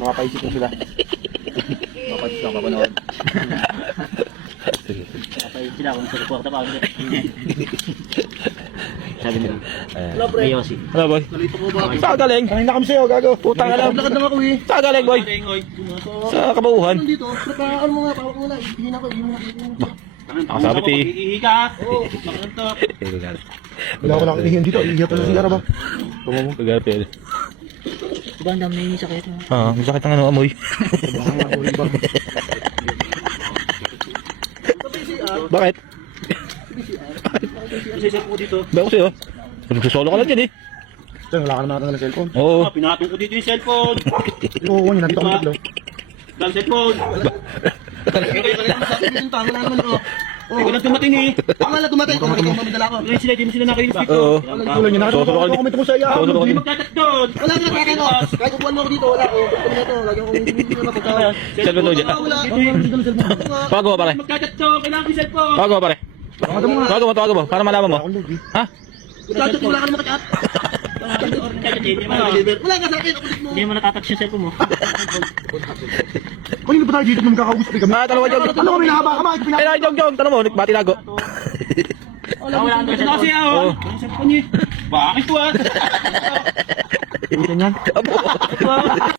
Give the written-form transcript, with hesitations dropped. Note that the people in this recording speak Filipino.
Makapaisip na sila. Makapaisip na papanood. Makapaisip sila kung susuporta pa. Sabi nila. May Yossi. Ano boy? Saan ka galing? Kain na kami sa'yo, gago. Putang alam. Lakad lang ako eh. Saan ka galing boy? Sa Kabauhan. Dito, ano mo nga, pawak mo na. Ihihin ako, ihihin ako. Nakasabit eh. Ihi ka. Oo. Makantok. Wala ko lang ihihin dito, ihihin pa sa sigara ba? Pagkapit. Diba ang dami na yung sakit mo? May sakit ng ano, amoy. Bakit? Isa po dito. Bakit ko sa'yo? Nagsusolo ka lang dyan eh. Diyan, wala ka naman natin ng cellphone. Oo. Pinatong ko dito yung cellphone. Oo, yun, nandito kami tatlo. Dahil cellphone. Wala naman ako. Hindi ko na tumating eh. Ang ala tumatay ko, mamadala ako. Hindi sila nakainis dito. Oo. Tulad niya, Susunod ka nakakita ko sa iya. Susunod ka Hindi din. magtatat doon. Wala na, kaya ko. Kahit upuan mo ako dito, wala ko. Kami na to, lagi akong hindi na mapagkawa. Cellphone to dyan. Wala. Tawago mo pare. Magtatat doon. Kailangan ko yung cellphone. Tawago mo pare. Tawago mo. Para malaman mo. Ha? Chat, wala ka naman ka-chat. Wala ka sa akin, ako mo. Hindi mo natatouch yung cellphone mo. Kanina pa tayo dito nung kakausap kami. Tanong mo, Jog. Ano kami nahaba ka ba? Ay, Jog. Tanong mo, bati lago. Wala ang cellphone. Kasi ako. Yung cellphone niya. Bakit ko ah? Ganyan.